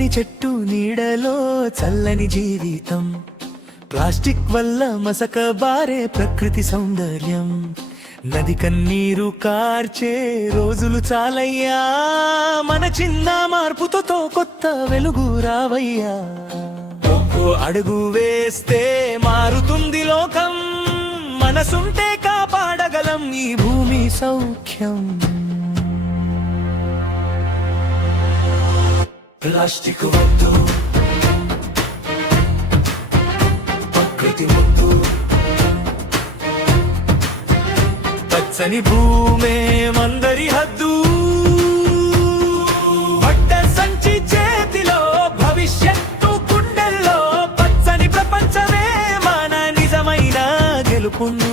పచ్చని చెట్టు నీడలో చల్లని జీవితం, ప్లాస్టిక్ వల్ల మసకబారే ప్రకృతి సౌందర్యం, నది కన్నీరు కార్చే రోజులు చాలయ్యా, మన చిన్న మార్పుతో కొత్త వెలుగు రావయ్యా. ఒక్కో అడుగు వేస్తే మారుతుంది లోకం, మనసుంటే కాపాడగలం ఈ భూమి సౌఖ్యం. ప్లాస్టిక్ వద్దు, ప్రకృతి ముద్దు, పచ్చని భూమే మందరి హద్దు, పట్ట సంచి చేతిలో భవిష్యత్తు గుండెల్లో, పచ్చని ప్రపంచమే మన నిజమైన గెలుపును.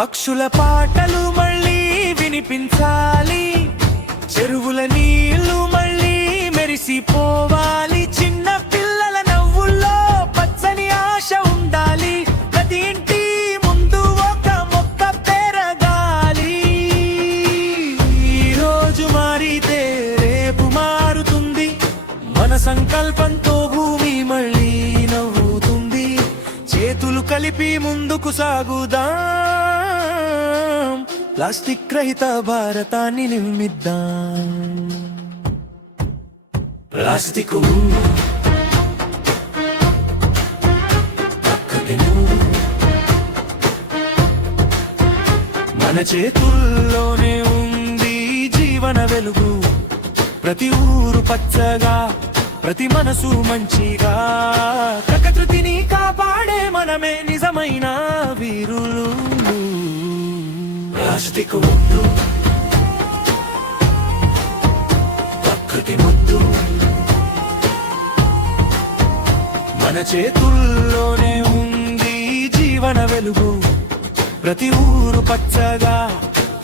పక్షుల పాటలు మళ్ళీ వినిపించాలి, చెరువుల నీళ్లు మళ్ళీ మెరిసిపోవాలి, చిన్న పిల్లల నవ్వుల్లో పచ్చని ఆశ ఉండాలి, ప్రతి ఇంటి ముందు ఒక మొక్క పెరగాలి. ఈరోజు మారితే రేపు మారుతుంది, మన సంకల్పంతో భూమి మళ్ళీ నవ్వుతుంది, చేతులు కలిపి ముందుకు సాగుదాం, ప్లాస్టిక్ రహిత భారతాన్ని నిర్మిద్దాం. ప్లాస్టిక్ మన చేతుల్లోనే ఉంది జీవన వెలుగు, ప్రతి ఊరు పచ్చగా, ప్రతి మనసు మంచిగా, ప్రకృతిని కాపాడే మనమే నిజమైన వీరులు. ప్లాస్టిక్ వద్దు, ప్రకృతి ముద్దు, మన చేతుల్లోనే ఉంది జీవన వెలుగు, ప్రతి ఊరు పచ్చగా,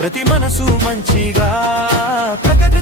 ప్రతి మనసు మంచిగా, ప్రకృతి